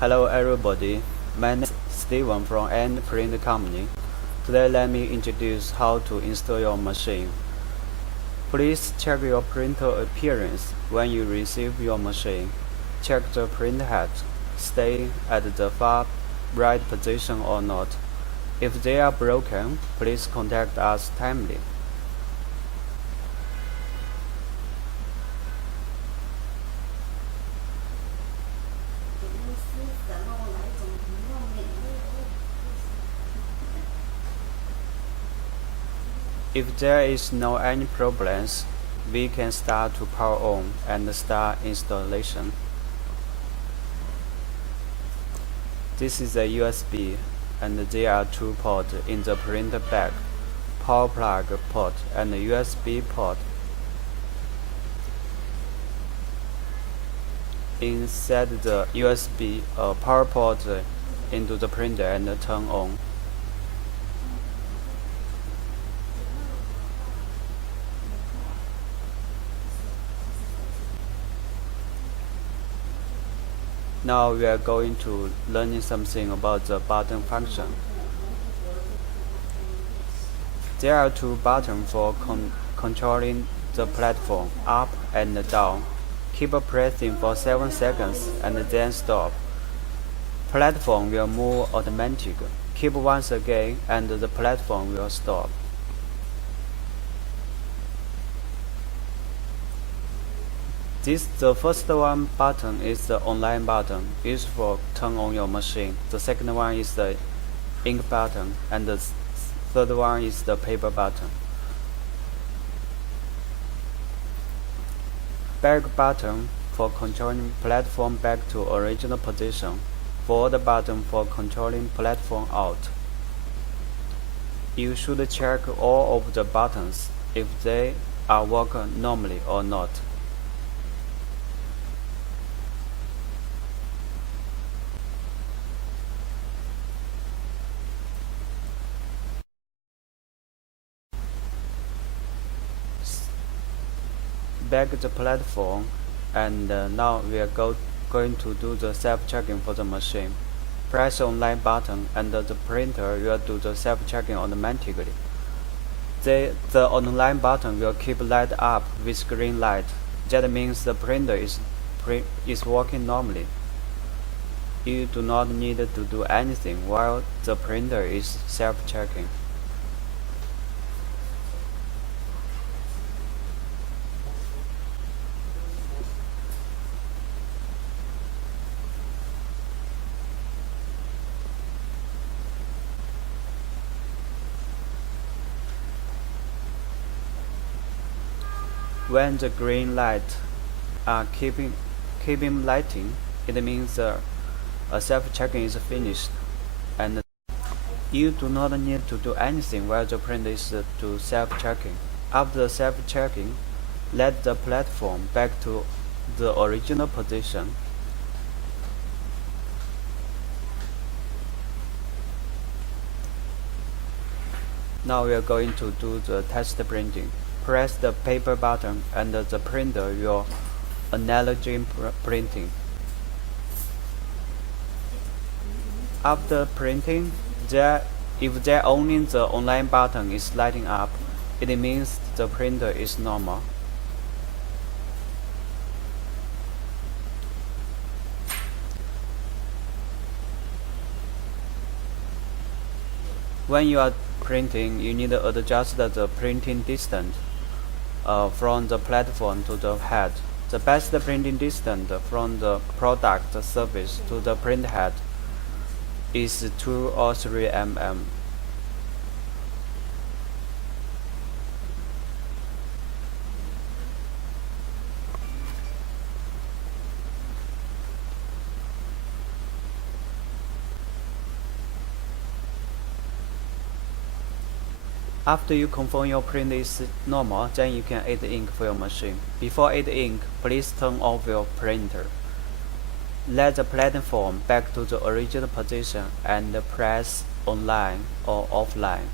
Hello everybody, my name is Steven from End Print Company. Today let me introduce how to install your machine. Please check your printer appearance when you receive your machine. Check the print head, stay at the far right position or not. If they are broken, please contact us timely. If there is no any problems, we can start to power on and start installation. This is a USB, and there are two ports in the printer bag, power plug port and USB port. Insert the USB power port into the printer and turn on. Now we are going to learn something about the button function. There are two buttons for controlling the platform, up and down. Keep pressing for 7 seconds and then stop. Platform will move automatically. Keep once again and the platform will stop. The first one button is the online button, used for turn on your machine. The second one is the ink button, and the third one is the paper button. Back button for controlling platform back to original position. Forward button for controlling platform out. You should check all of the buttons if they are working normally or not. Back the platform, and now we are going to do the self-checking for the machine. Press the online button and the printer will do the self-checking automatically. The online button will keep light up with green light. That means the printer is working normally. You do not need to do anything while the printer is self-checking. When the green light are keeping lighting, it means self-checking is finished, and you do not need to do anything while the printer is to self-checking. After self-checking, let the platform back to the original position. Now we are going to do the test printing. Press the paper button and the printer will analog printing. After printing, if there only the online button is lighting up, it means the printer is normal. When you are printing, you need to adjust the printing distance from the platform to the head. The best printing distance from the product surface to the print head is 2 or 3 mm. After you confirm your print is normal, then you can add ink for your machine. Before add ink, please turn off your printer. Let the platform back to the original position and press online or offline,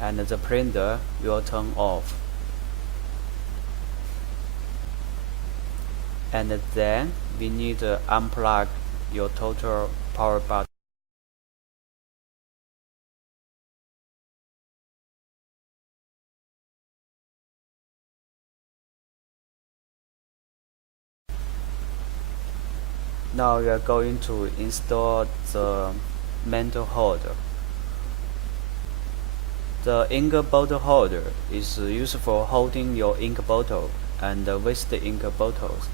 and the printer will turn off. And then we need to unplug your total power button. Now we are going to install the mantle holder. The ink bottle holder is used for holding your ink bottle and waste ink bottles.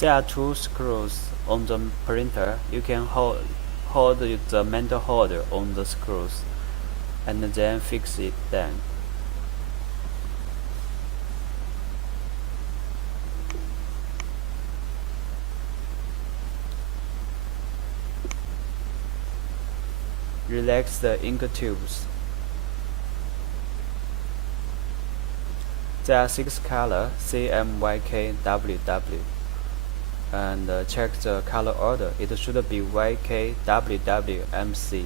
There are two screws on the printer. You can hold the mantle holder on the screws and then fix it then. Relax the ink tubes. There are 6 colors CMYKWW. And check the color order. It should be YKWWMC.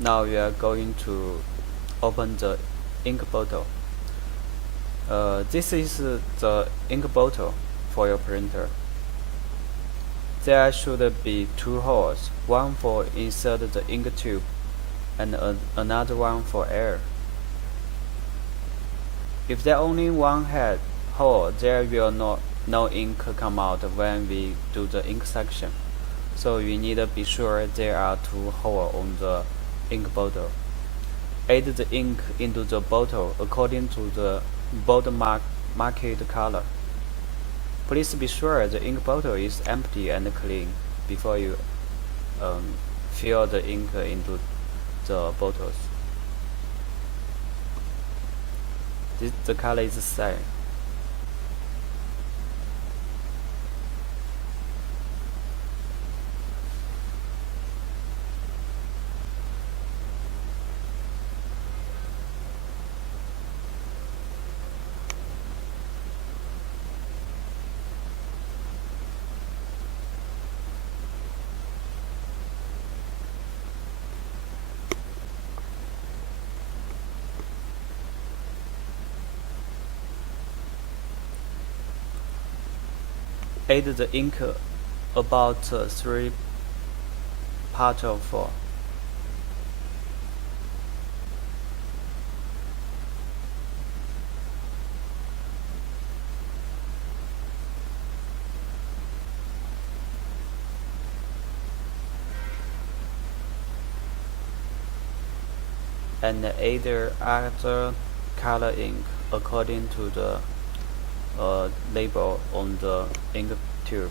Now we are going to open the ink bottle. This is the ink bottle for your printer. There should be 2 holes, one for insert the ink tube and another one for air. If there only one hole, there will no ink come out when we do the ink section. So you need to be sure there are 2 holes on the ink bottle. Add the ink into the bottle according to the bottle marked color. Please be sure the ink bottle is empty and clean before you fill the ink into the bottles. The color is set. Add the ink about 3 parts of 4. And add other color ink according to the label on the ink tube.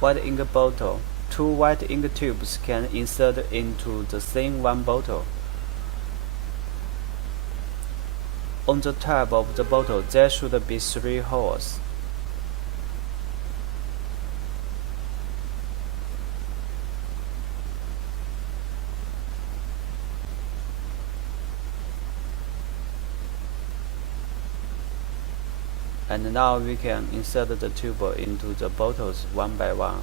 White ink bottle. 2 white ink tubes can insert into the same one bottle. On the top of the bottle, there should be 3 holes. And now we can insert the tube into the bottles one by one.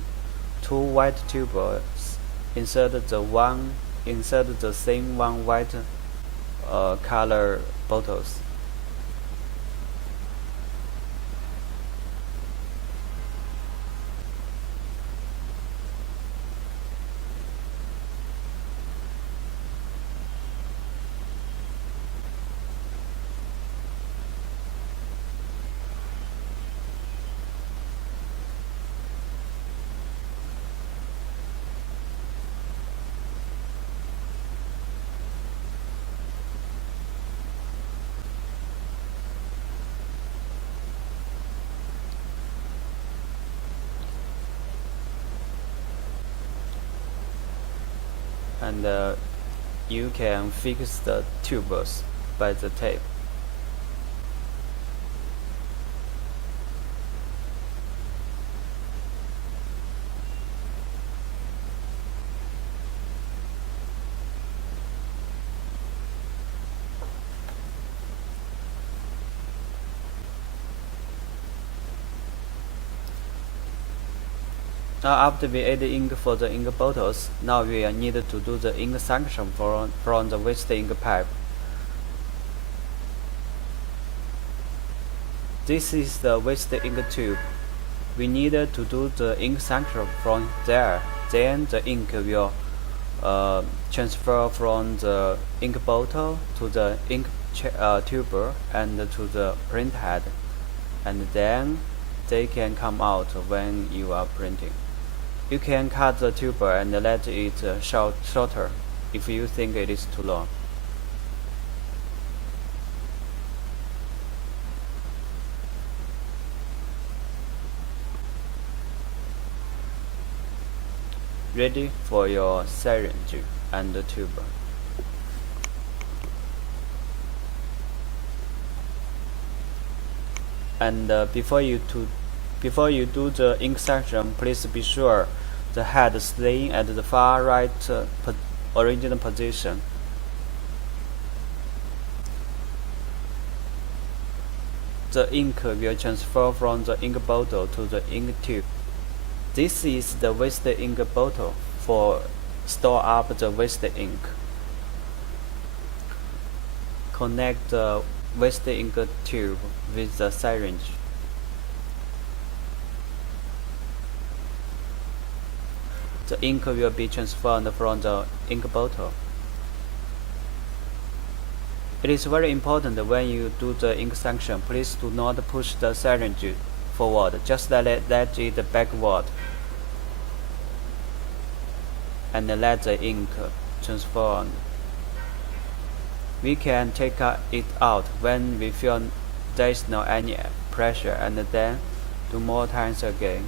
2 white tubes, insert the same one white color bottles. And you can fix the tubes by the tape. Now after we add ink for the ink bottles, now we need to do the ink suction from the waste ink pipe. This is the waste ink tube. We need to do the ink suction from there. Then the ink will transfer from the ink bottle to the ink tube and to the print head, and then they can come out when you are printing. You can cut the tube and let it shorter if you think it is too long. Ready for your syringe and the tube. And before you do the ink suction, please be sure the head staying at the far right original position. The ink will transfer from the ink bottle to the ink tube. This is the waste ink bottle for store up the waste ink. Connect the waste ink tube with the syringe. The ink will be transferred from the ink bottle. It is very important when you do the ink suction, please do not push the syringe forward, just let it backward and let the ink transfer. We can take it out when we feel there is no any pressure, and then do more times again.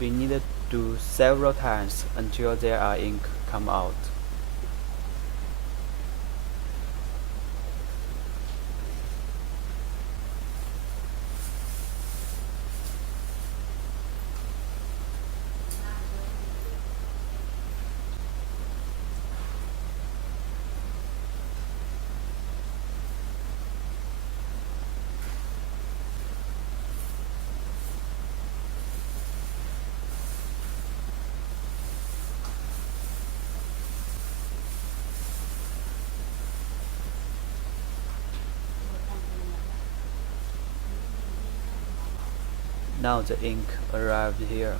We need to do several times until there are ink come out. Now the ink arrived here.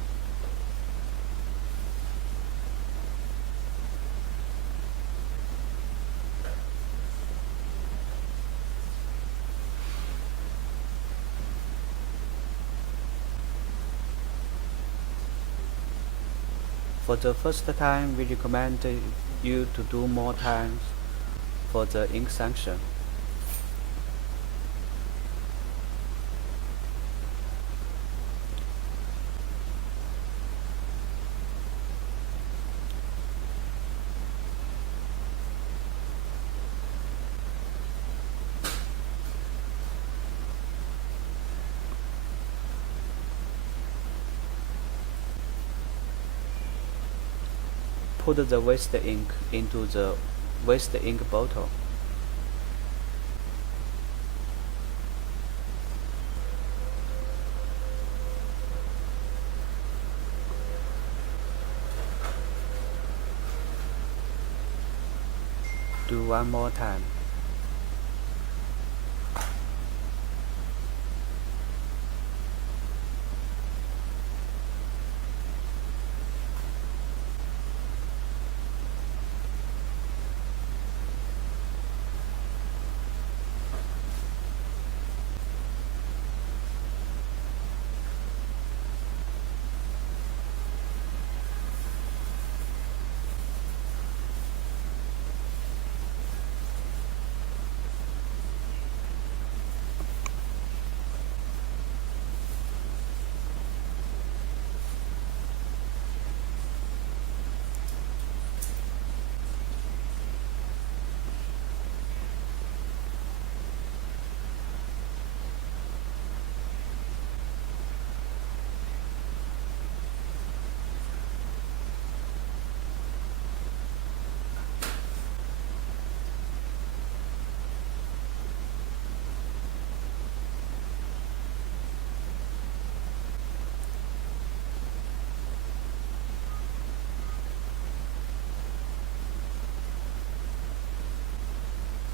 For the first time, we recommend you to do more times for the ink sanction. Put the waste ink into the waste ink bottle. Do one more time.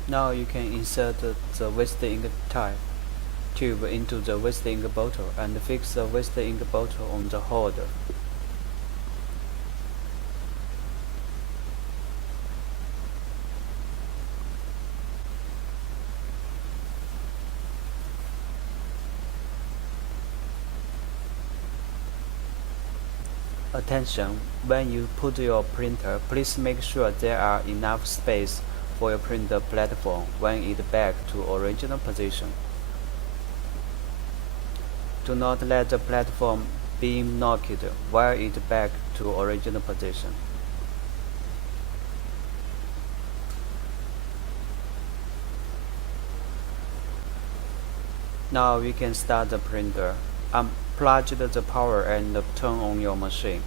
Now you can insert the waste ink tube into the waste ink bottle and fix the waste ink bottle on the holder. Attention! When you put your printer, please make sure there are enough space for your printer platform when it back to original position. Do not let the platform beam knocked while it back to original position. Now we can start the printer. Unplug the power and turn on your machine.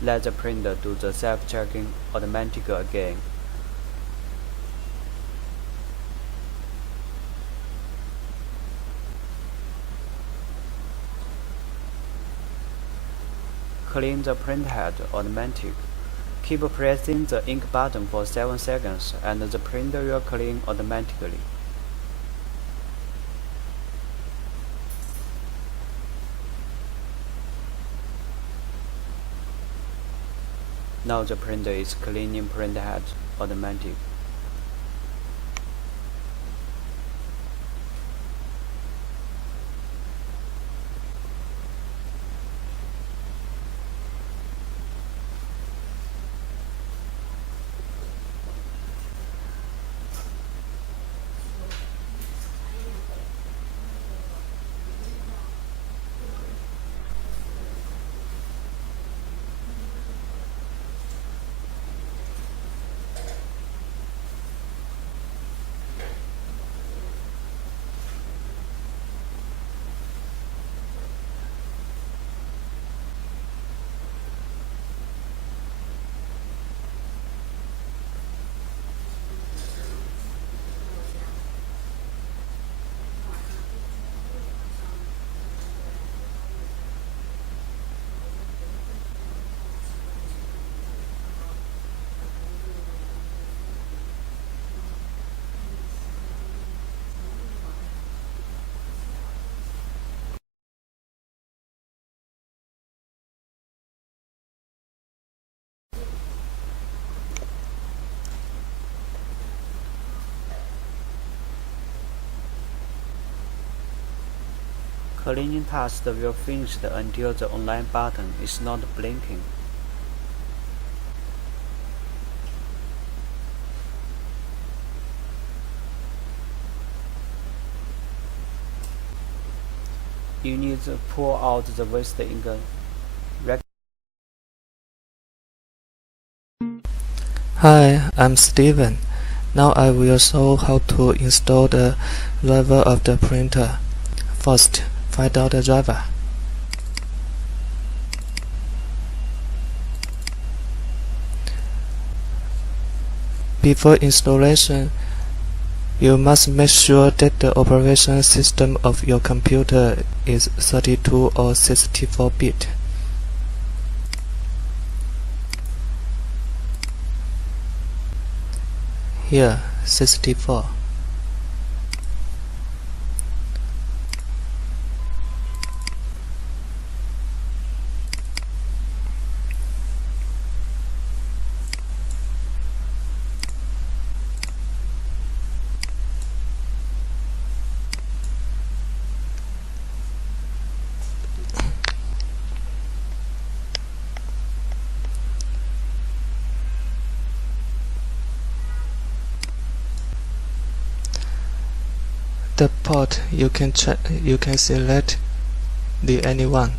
Let the printer do the self-checking automatically again. Clean the printhead automatic. Keep pressing the ink button for 7 seconds and the printer will clean automatically. Now the printer is cleaning printhead automatic. Cleaning task will finish until the online button is not blinking. you need to pull out the waste ink. Hi, I'm Steven. Now I will show how to install the driver of the printer. First, find out the driver. Before installation, you must make sure that the operation system of your computer is 32 or 64-bit. Here, 64. The port you can select the anyone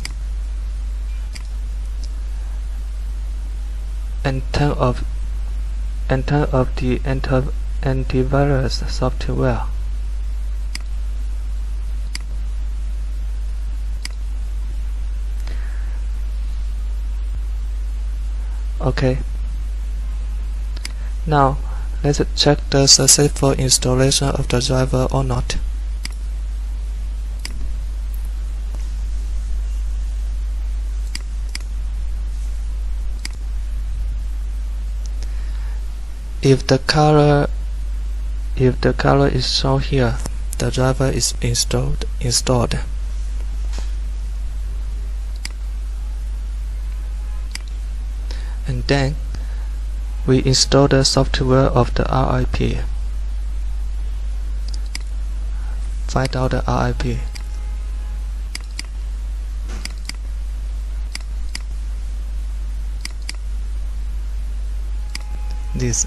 and turn off the antivirus software. Okay. Now let's check the successful installation of the driver or not. If the color is shown here, the driver is installed. And then we install the software of the RIP. Find out the RIP. This.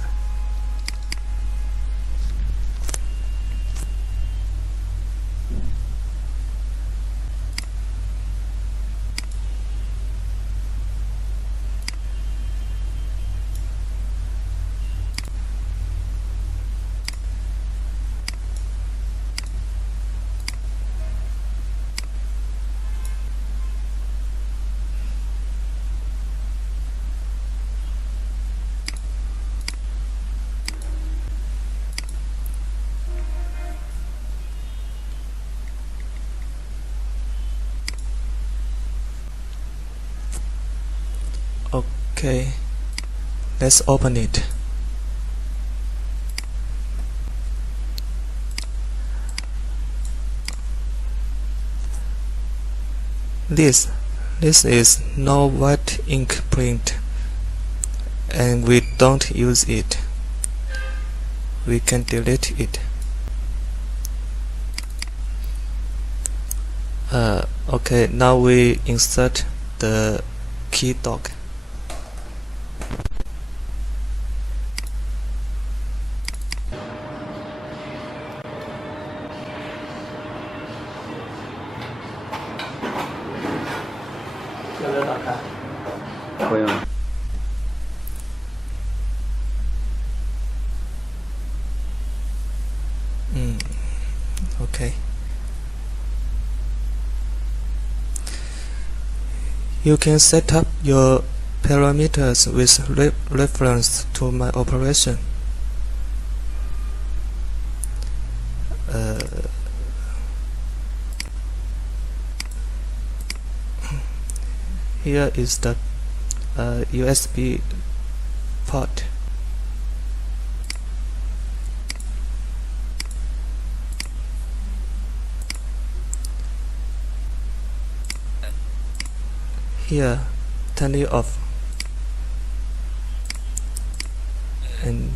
Okay, let's open it. This is no white ink print, and we don't use it. We can delete it. Okay, now we insert the key dock. Okay. You can set up your parameters with reference to my operation. Here is the USB port. Here, turn it off, and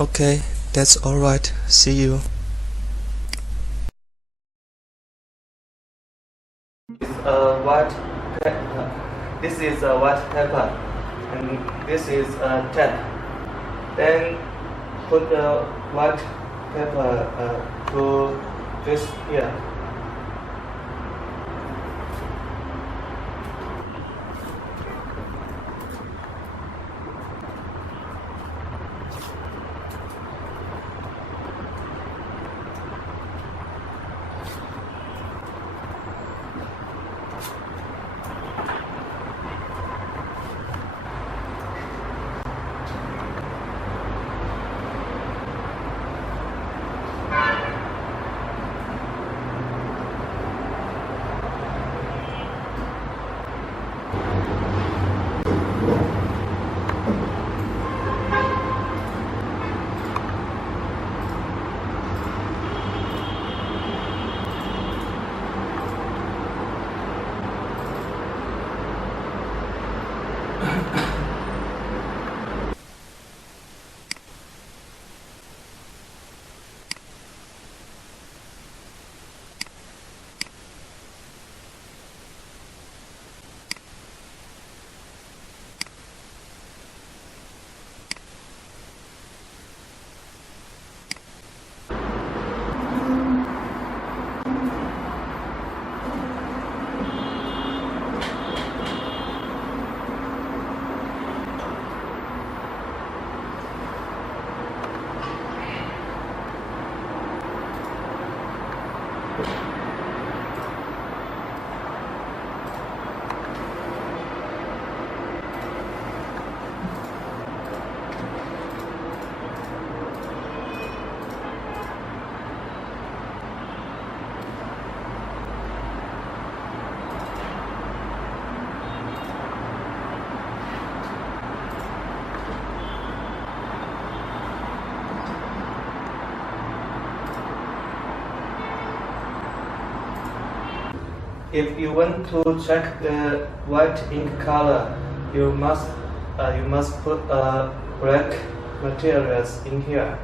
Okay, that's alright. See you. This is a white paper, and this is a tape. Then put the white paper to this here. If you want to check the white ink color, you must put black materials in here.